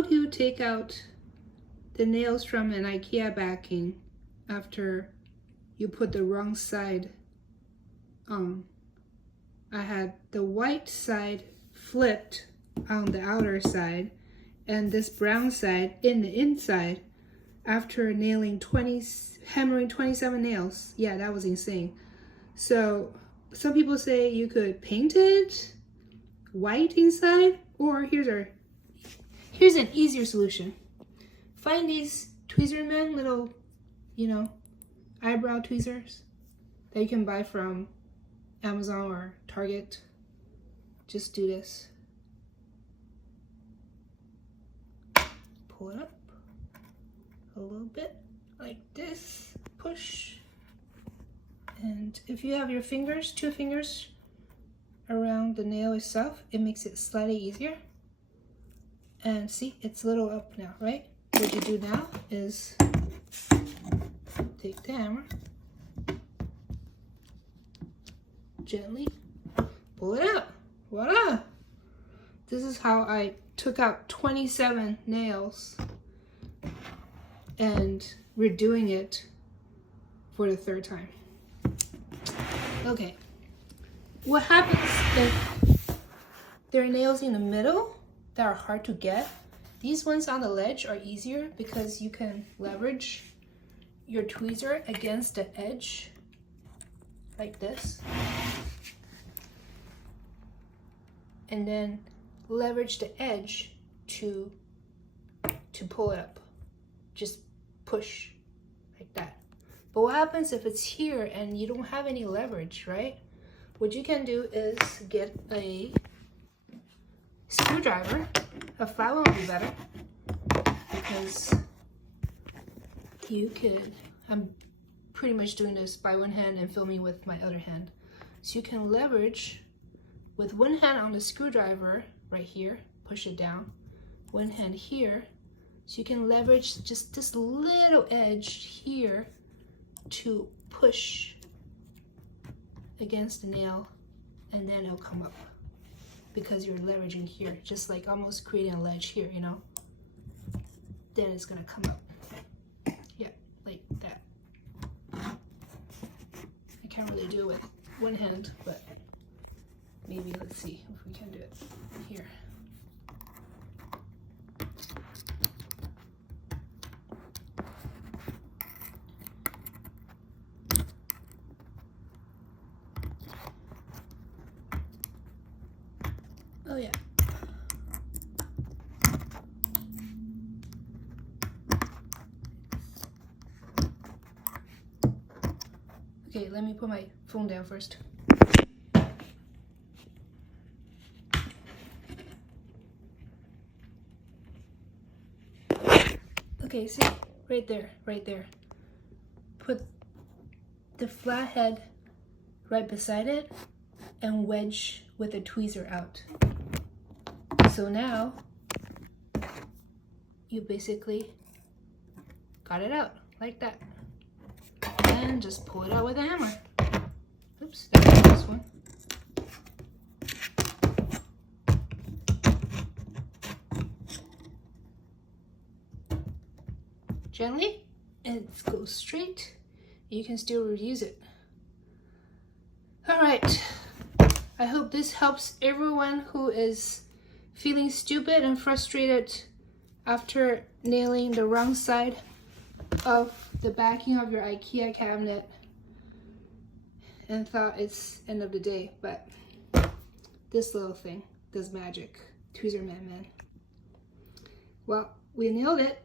how do you take out the nails from an IKEA backing after you put the wrong side on? I had the white side flipped on the outer side and this brown side in the inside after hammering 27 nails. Yeah, that was insane. So some people say you could paint it white inside, or here's an easier solution. Find these Tweezerman little, eyebrow tweezers that you can buy from Amazon or Target. Just do this. Pull it up a little bit like this, push. And if you have your fingers, 2 fingers around the nail itself, it makes it slightly easier. And see, it's a little up now, right? What you do now is take the hammer, gently pull it out. Voila! This is how I took out 27 nails and redoing it for the 3rd time. Okay, what happens if there are nails in the middle that are hard to get? These ones on the ledge are easier because you can leverage your tweezer against the edge like this, and then leverage the edge to pull it up. Just push like that. But what happens if it's here and you don't have any leverage, right? What you can do is get a screwdriver. A flat one would be better, because you could, I'm pretty much doing this by one hand and filming with my other hand. So you can leverage with one hand on the screwdriver right here, push it down, one hand here, so you can leverage just this little edge here to push against the nail, and then it'll come up because you're leveraging here, just like almost creating a ledge here, then it's gonna come up. Yeah, like that. I can't really do it with one hand, but maybe let's see if we can do it here. Oh yeah. Okay, let me put my phone down first. Okay, see, right there. Put the flat head right beside it and wedge with a tweezer out. So now you basically got it out like that. And just pull it out with a hammer. Oops, that was this one. Gently, and it goes straight. You can still reuse it. All right, I hope this helps everyone who is feeling stupid and frustrated after nailing the wrong side of the backing of your IKEA cabinet and thought it's end of the day, but this little thing does magic. Tweezerman, man. Well, we nailed it.